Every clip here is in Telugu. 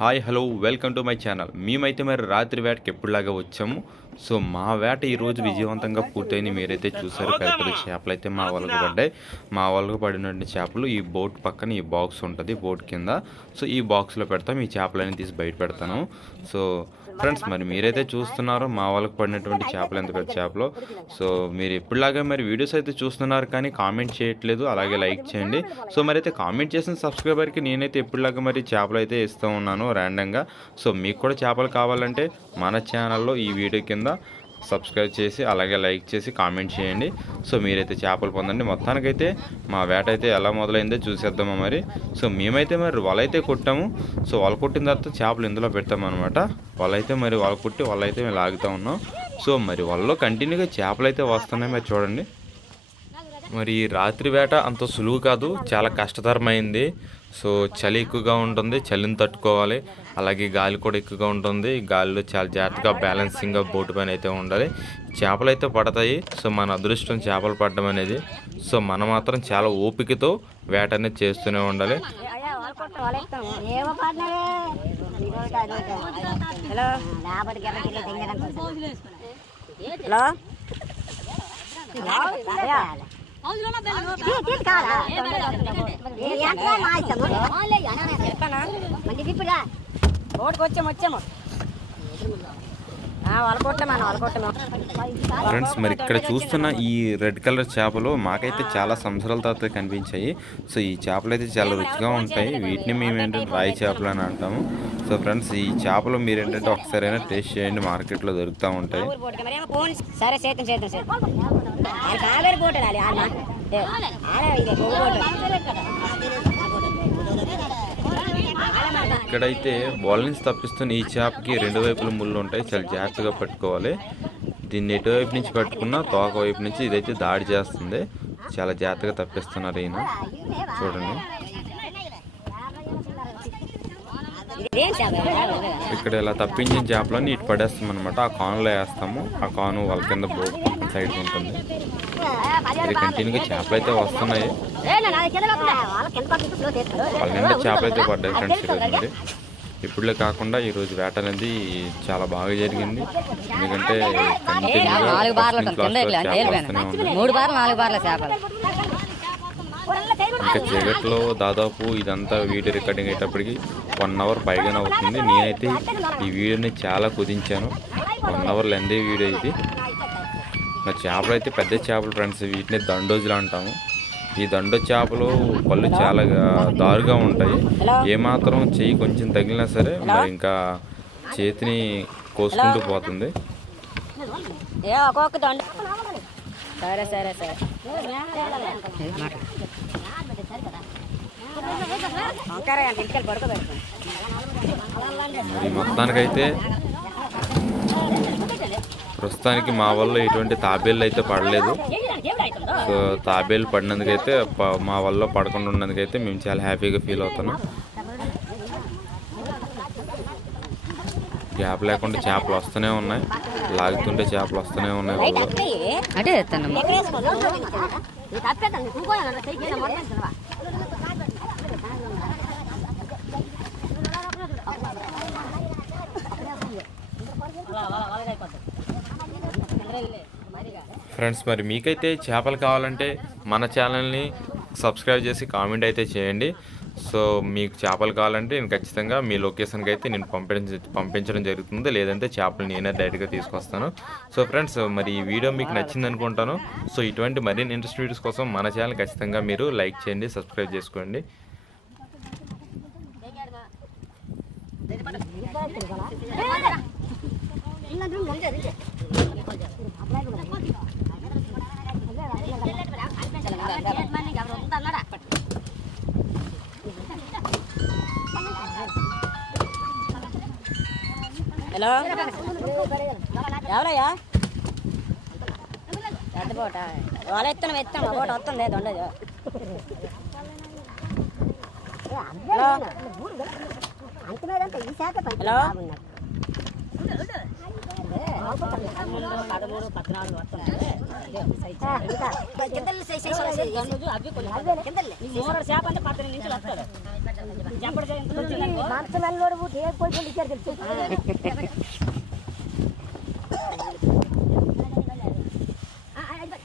Hi hello welcome to my channel. మేమైతే మరి రాత్రి వేటకి ఎప్పుడులాగా వచ్చాము? సో మా వేట ఈరోజు విజయవంతంగా పూర్తయింది. మీరైతే చూసారు పెద్ద పెద్ద చేపలు అయితే మా వాళ్ళకు పడ్డాయి. మా వాళ్ళకు పడినటువంటి చేపలు ఈ బోట్ పక్కన ఈ బాక్స్ ఉంటుంది బోట్ కింద. సో ఈ బాక్స్లో పెడతాం ఈ చేపలన్నీ తీసి బయట పెడతాను. సో ఫ్రెండ్స్ మరి మీరైతే చూస్తున్నారో మా వాళ్ళకు పడినటువంటి చేపలు ఎంత పెద్ద చేపలు? సో మీరు ఎప్పుడులాగా మరి వీడియోస్ అయితే చూస్తున్నారు కానీ కామెంట్ చేయట్లేదు అలాగే లైక్ చేయండి. సో మరి అయితే కామెంట్ చేసిన సబ్స్క్రైబర్కి నేనైతే ఎప్పుడులాగా మరి చేపలు అయితే ఇస్తూ ఉన్నాను ర్యాండంగా సో మీకు కూడా చేపలు కావాలంటే మన ఛానల్లో ఈ వీడియో కింద సబ్స్క్రైబ్ చేసి అలాగే లైక్ చేసి కామెంట్ చేయండి. సో మీరైతే చేపలు పొందండి. మొత్తానికైతే మా వేట అయితే ఎలా మొదలైందో చూసేద్దామా మరి. సో మేమైతే మరి వాళ్ళైతే కొట్టాము. సో వల కొట్టిన తర్వాత చేపలు ఇందులో పెట్టామన్నమాట వాళ్ళైతే మరి వల కొట్టి వాళ్ళైతే మేము లాగుతూ ఉన్నాం. సో మరి వాళ్ళలో కంటిన్యూగా చేపలు అయితే వస్తున్నాయి మరి చూడండి. మరి రాత్రి వేట అంత సులువు కాదు. చాలా కష్టతరమైంది. సో చలి ఎక్కువగా ఉంటుంది. చలిని తట్టుకోవాలి. అలాగే గాలి కూడా ఎక్కువగా ఉంటుంది. ఈ గాలిలో చాలా జాగ్రత్తగా బ్యాలెన్సింగ్గా బోటు పైన అయితే ఉండాలి. చేపలు అయితే పడతాయి. సో మన అదృష్టం చేపలు పడడం అనేది. సో మనం మాత్రం చాలా ఓపికతో వేట అనేది చేస్తూనే ఉండాలి. హలో? ఓటుకు వచ్చాము వచ్చాము. ఫ్రెండ్స్ మరి ఇక్కడ చూస్తున్న ఈ రెడ్ కలర్ చేపలు మాకైతే చాలా సంవత్సరాల తర్వాత కనిపించాయి. సో ఈ చేపలు అయితే చాలా రుచిగా ఉంటాయి. వీటిని మేము ఏంటంటే రాయి చేపలు అని అంటాము. సో ఫ్రెండ్స్ ఈ చేపలు మీరు ఏంటంటే ఒకసారైనా టేస్ట్ చేయండి. మార్కెట్లో దొరుకుతూ ఉంటాయి. సరే చేద్దాం చేద్దాం ఇక్కడైతే బాల్ తప్పిస్తున్న ఈ చేపకి రెండు వైపుల ముళ్ళు ఉంటాయి. చాలా జాగ్రత్తగా పట్టుకోవాలి. దీన్ని ఎటువైపు నుంచి పట్టుకున్నా తోక వైపు నుంచి ఇదైతే దాడి చేస్తుంది. చాలా జాగ్రత్తగా తప్పిస్తున్నారు ఈయన. చూడండి ఇదేం చేప ఇక్కడ ఇలా తప్పించిన చేపలని ఇటు పడేస్తాం అనమాట ఆ కానులో వేస్తాము. ఆ కాను వాళ్ళ కింద సైడ్ ఉంటుంది. ఇది కంటిన్యూగా చేపలు అయితే వస్తున్నాయి. వాళ్ళ నిండా చేపలు అయితే పడ్డాయి ఫ్రెండ్స్ ఈరోజు మరి ఇప్పుడులే కాకుండా ఈరోజు వేట అనేది చాలా బాగా జరిగింది. ఎందుకంటే కంటిన్యూగా చేపలు వస్తూనే ఉన్నాయి. ఇంకా చీకట్లో దాదాపు ఇదంతా వీడియో రికార్డింగ్ అయ్యేటప్పటికి వన్ అవర్ పైగానే అవుతుంది. నేనైతే ఈ వీడియోని చాలా కుదించాను. వన్ అవర్ లెందే వీడియో ఇది. నా చేపలు అయితే పెద్ద చేపలు ఫ్రెండ్స్. వీటిని దండోజులు అంటాము. ఈ దండో చేపలు పళ్ళు చాలా దారుగా ఉంటాయి. ఏమాత్రం చెయ్యి కొంచెం తగిలినా సరే మరి ఇంకా చేతిని కోసుకుంటూ పోతుంది. సరే సరే సరే. మొత్తానికైతే ప్రస్తుతానికి మా వల్ల ఎటువంటి తాబేళ్ళు అయితే పడలేదు. సో తాబేలు పడినందుకైతే మా వల్ల పడకుండా ఉన్నందుకైతే మేము చాలా హ్యాపీగా ఫీల్ అవుతున్నాం. గ్యాప్ లేకుండా చేపలు వస్తూనే ఉన్నాయి. లాగుతుంటే చేపలు వస్తూనే ఉన్నాయి వాళ్ళు అటే తెస్తాను ఫ్రెండ్స్ మరి మీకైతే చేపలు కావాలంటే మన ఛానల్ని సబ్స్క్రైబ్ చేసి కామెంట్ అయితే చేయండి. సో మీకు చేపలు కావాలంటే నేను ఖచ్చితంగా మీ లొకేషన్కి అయితే నేను పంపించ పంపించడం జరుగుతుంది. లేదంటే చేపలు నేనే డైరెక్ట్గా తీసుకొస్తాను. సో ఫ్రెండ్స్ మరి ఈ వీడియో మీకు నచ్చింది అనుకుంటాను సో ఇటువంటి మరిన్ని ఇంట్రెస్ట్ వీడియోస్ కోసం మన ఛానల్ ఖచ్చితంగా మీరు లైక్ చేయండి సబ్స్క్రైబ్ చేసుకోండి. హలో ఎవరయ్యా పెద్ద పూట వాళ్ళ ఎత్తున ఎత్తాం ఆ పూట వస్తుంది దొండది హలో హలో పదమూడు పద్నాలుగు వస్తుంది చేప అంటే పద్దెనిమిది నిమిషాలు వస్తాడు మాంసం వెళ్ళోడు పుట్టి ఏ పొజిషన్ ఇచ్చారు తెలుసు సాయంత్రం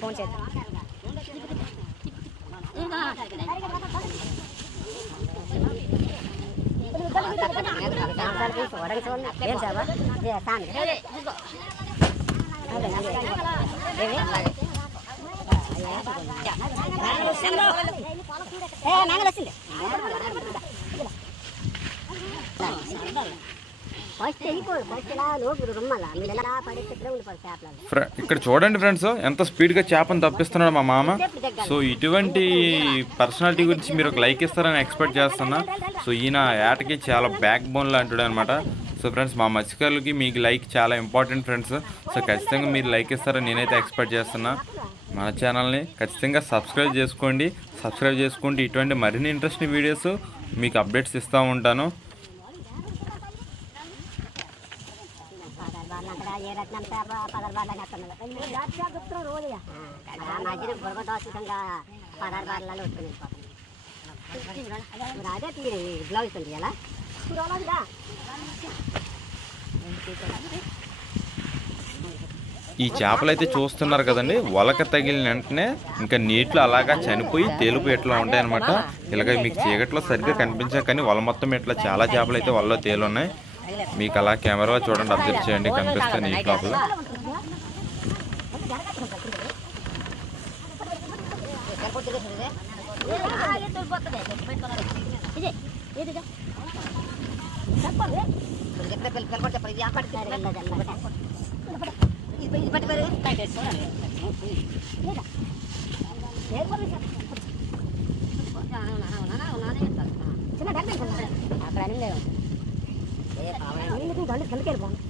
ఫోన్ చేద్దాం ఏం ఏ, నాగలు వచ్చింది. ఫస్ట్ వెళ్ళిపోదు ఫస్ట్ ఇక్కడే చూడండి ఫ్రెండ్స్ ఎంత స్పీడ్గా చేపను తప్పిస్తున్నాడు మా మామ. సో ఇటువంటి పర్సనాలిటీ గురించి మీరు ఒక లైక్ ఇస్తారని ఎక్స్పెక్ట్ చేస్తున్నా. సో ఈయన ఏటకి చాలా బ్యాక్ బోన్ లాంటిది అనమాట సో ఫ్రెండ్స్ మా మత్స్యకారులకి మీకు లైక్ చాలా ఇంపార్టెంట్ ఫ్రెండ్స్ సో ఖచ్చితంగా మీరు లైక్ ఇస్తారని నేనైతే ఎక్స్పెక్ట్ చేస్తున్నా. మన ఛానల్ని ఖచ్చితంగా సబ్స్క్రైబ్ చేసుకోండి. సబ్స్క్రైబ్ చేసుకుంటే ఇటువంటి మరిన్ని ఇంట్రెస్టింగ్ వీడియోస్ మీకు అప్డేట్స్ ఇస్తూ ఉంటాను. ఏ రత్నం రోజు మధ్యన అదే తీరు బ్లౌజ్ ఉంది ఎలా ఈ చేపలు అయితే చూస్తున్నారు కదండి వలక తగిలిన వెంటనే ఇంకా నీటిలో అలాగా చనిపోయి తేలిపోయి ఇట్లా ఉంటాయన్నమాట. ఇలాగ మీకు చీకట్లో సరిగ్గా కనిపించా కానీ వల మొత్తం ఇట్లా చాలా చేపలు అయితే వలలో తేలున్నాయి. మీకు అలా కెమెరా చూడండి అబ్జర్వ్ చేయండి కనిపిస్తే నీ లోపల. చిన్న అక్కడ అని లేదు దండు కిందకెళ్ళిపోండి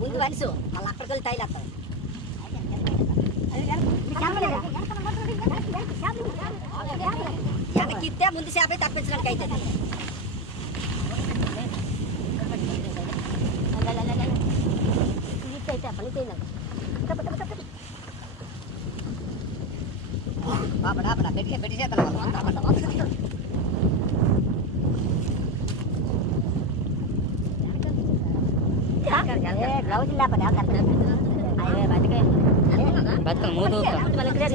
ముందు వలుసు మళ్ళీ అక్కడికి వెళ్ళి టైల్ వస్తారు వెనక్కిస్తే ముందు చేప తప్పించడానికి అవుతుంది బాబడా આપડા આપડા બેઠી બેઠી છે તને વાંધા વાંધા ಬದುಕು ಮೂದು ಬದುಕ್ರೆ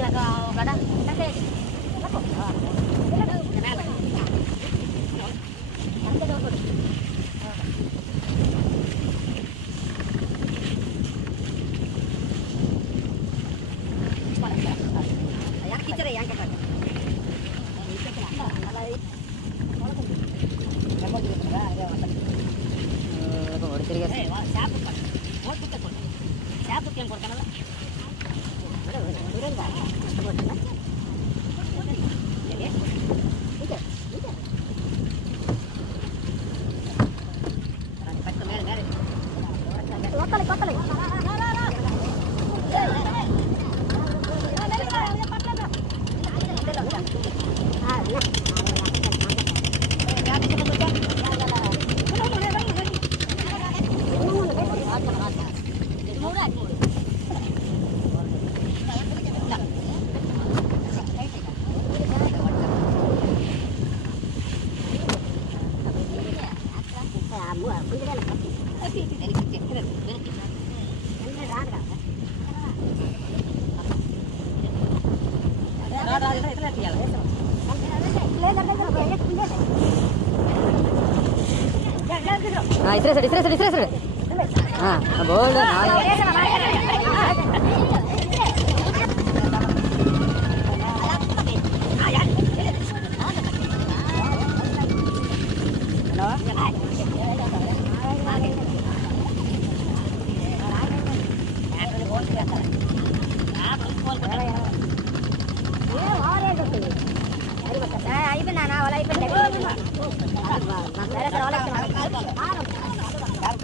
ಹೆಸರು ಹೆಸರು ಹೆಸರು ಹಾಂ ಬೋಲ ಇಪ್ಪ ನಾನು ಹೊಲ ಇಪ್ಪ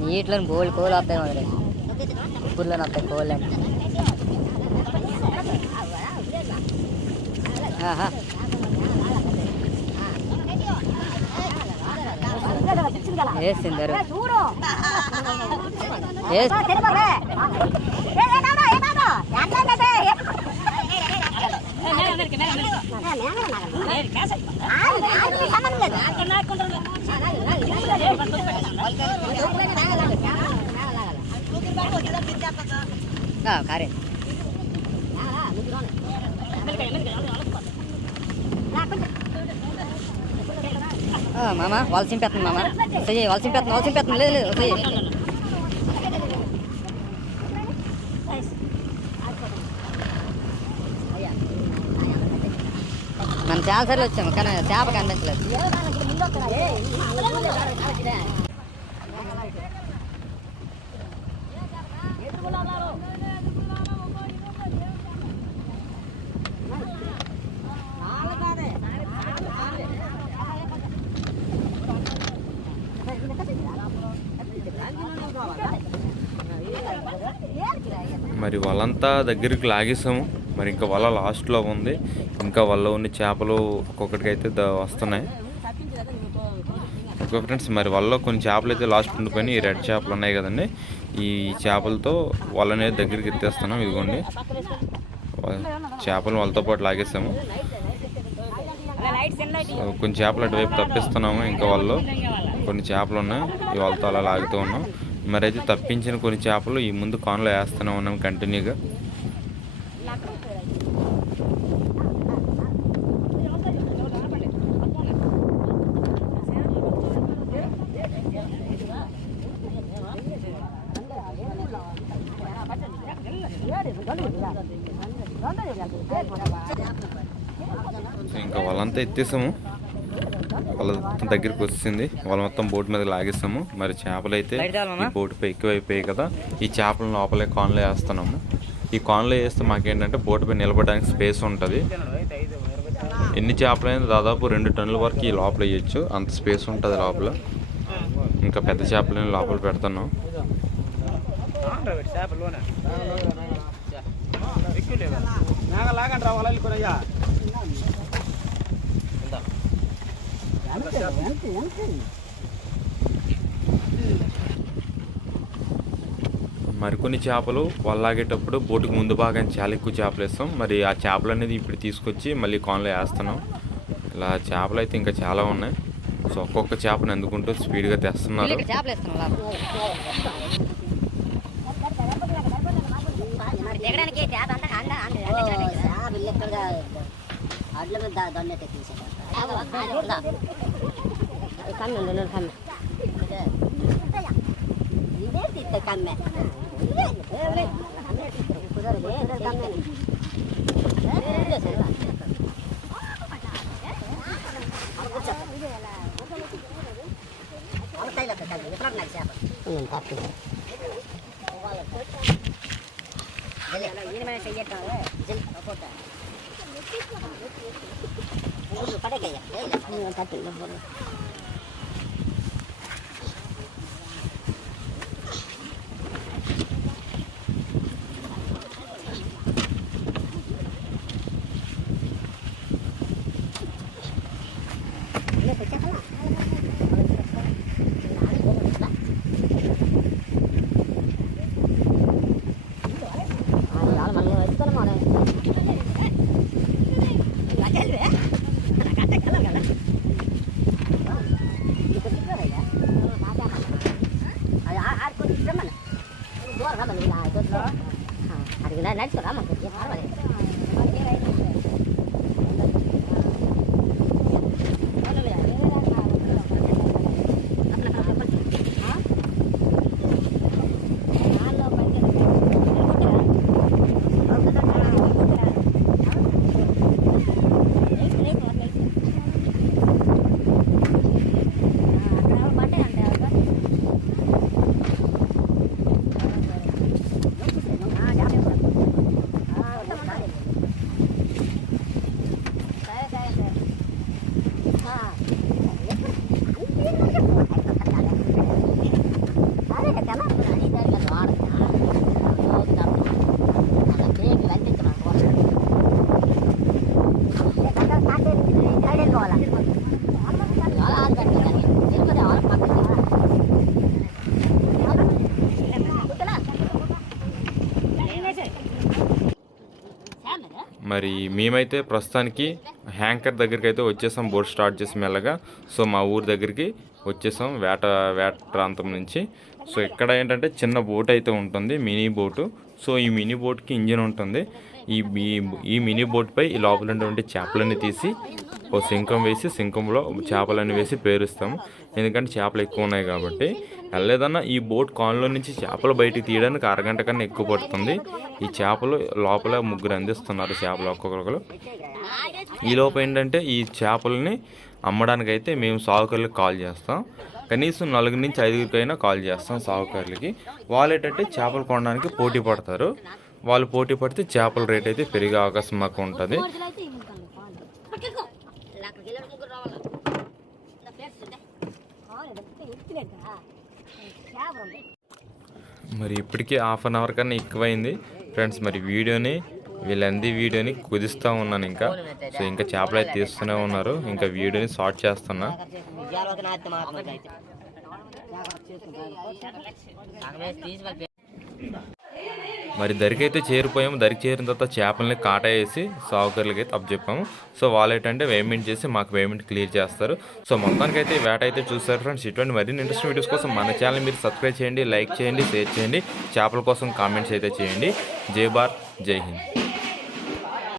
నీటిలో బోల్డ్ కోలు వస్తాయి మరి ఉప్పుల్లో వస్తాయి కోళ్ళు అని ఆహా వేసిందరు చూడు వేసి కారే మామ వాళ్ళు చింపేస్తుంది మామ చెయ్యి వాళ్ళు చింపేస్తుంది వాళ్ళు చింపేస్తుంది లేదు లేదు చెయ్యి చాలా సార్లు వచ్చాము కానీ చేప కనిపించలేదు. మరి వలంతా దగ్గరికి లాగేసాము. మరి ఇంకా వల లాస్ట్లో ఉంది. ఇంకా వల్ల ఉన్న చేపలు ఒక్కొక్కటికైతే వస్తున్నాయి. ఓకే ఫ్రెండ్స్ మరి వల్ల కొన్ని చేపలు అయితే లాస్ట్ ఉండిపోయినాయి. ఈ రెడ్ చేపలు ఉన్నాయి కదండి. ఈ చేపలతో వలని దగ్గరికి ఎత్తేస్తున్నాం. ఇదిగోండి. చేపలు వాళ్ళతో పాటు లాగేసాము. కొన్ని చేపలు అటువైపు తప్పిస్తున్నాము. ఇంకా వాళ్ళు కొన్ని చేపలు ఉన్నాయి. ఈ వాళ్ళతో అలా లాగుతూ ఉన్నాం. మరి అయితే తప్పించిన కొన్ని చేపలు ఈ ముందు కాన్లో వేస్తూనే ఉన్నాం కంటిన్యూగా. వాళ్ళంతా ఎత్తేసాము. వాళ్ళ దగ్గరికి వచ్చింది వాళ్ళ మొత్తం బోట్ మీద లాగేసాము. మరి చేపలు అయితే ఈ. బోట్ పై ఎక్కువైపోయాయి కదా. ఈ చేపలను లోపలే కాన్లో వేస్తున్నాము. ఈ కాన్లో వేస్తే మాకేంటంటే బోట్ పై నిలబడడానికి స్పేస్ ఉంటుంది. ఎన్ని చేపలైనా దాదాపు రెండు టన్నుల వరకు ఈ లోపల వేయచ్చు. అంత స్పేస్ ఉంటుంది లోపల. ఇంకా పెద్ద చేపలని లోపల పెడుతున్నాం. మరికొన్ని చేపలు వల్లాగేటప్పుడు బోటుకు ముందు భాగం చాలా ఎక్కువ చేపలు వేస్తాం. మరి ఆ చేపలు అనేది ఇప్పుడు తీసుకొచ్చి మళ్ళీ కాన్లో వేస్తున్నాం. ఇలా చేపలు అయితే ఇంకా చాలా ఉన్నాయి. సో ఒక్కొక్క చేపను అందుకుంటూ స్పీడ్గా తెస్తున్నారు. దిగడానికి يكمل ولا نكمل؟ تكمل ini mana saya jaga, jil, apa tak? 我是把那个呀 మరి మేమైతే ప్రస్తుతానికి హ్యాంకర్ దగ్గరికి అయితే వచ్చేసాం బోట్ స్టార్ట్ చేసి మెల్లగా. సో మా ఊరు దగ్గరికి వచ్చేసాం వేట వేట ప్రాంతం నుంచి. సో ఇక్కడ ఏంటంటే చిన్న బోట్ అయితే ఉంటుంది మినీ బోటు. సో ఈ మినీ బోట్కి ఇంజిన్ ఉంటుంది. ఈ ఈ- మినీ బోట్పై ఈ లోపల ఉన్నటువంటి చేపలన్నీ తీసి ఓ సింకం వేసి సింకంలో చేపలన్నీ వేసి పేరుస్తాము. ఎందుకంటే చేపలు ఎక్కువ ఉన్నాయి కాబట్టి. లేదన్నా ఈ బోట్ కాన్లో నుంచి చేపలు బయటికి తీయడానికి అరగంట కన్నా ఎక్కువ పడుతుంది. ఈ చేపలు లోపల ముగ్గురు అందిస్తున్నారు చేపలు ఒక్కొక్కరు. ఈ లోపు ఏంటంటే ఈ చేపలని అమ్మడానికైతే మేము సాగుకర్లకు కాల్ చేస్తాం. కనీసం నలుగురు నుంచి ఐదుగురికైనా కాల్ చేస్తాం సాగుకారులకి వాళ్ళు ఏంటంటే చేపలు కొనడానికి పోటీ పడతారు. వాళ్ళు పోటీ పడితే చేపల రేట్ అయితే పెరిగే అవకాశం మాకు ఉంటుంది. మరి ఇప్పటికీ హాఫ్ అన్ అవర్ కన్నా ఎక్కువైంది. ఫ్రెండ్స్ మరి వీడియోని వీళ్ళంది వీడియోని కుదిస్తూ ఉన్నాను ఇంకా. సో ఇంకా చేపలు అయితే తీస్తూనే ఉన్నారు. ఇంకా వీడియోని షార్ట్ చేస్తున్నా. మరి దరికైతే చేరిపోయాము. దరికి చేరిన తర్వాత చేపల్ని కాటా వేసి సాగుకర్లకి అయితే అప్పచెప్పాము. సో వాళ్ళు ఏంటంటే పేమెంట్ చేసి మాకు పేమెంట్ క్లియర్ చేస్తారు. సో మొత్తానికి అయితే వేట అయితే చూస్తారు ఫ్రెండ్స్. ఇటువంటి మరిన్ని ఇంట్రెస్ట్ వీడియోస్ కోసం మన ఛానల్ మీరు సబ్స్క్రైబ్ చేయండి లైక్ చేయండి షేర్ చేయండి. చేపల కోసం కామెంట్స్ అయితే చేయండి. జై బార్ జై హింద్.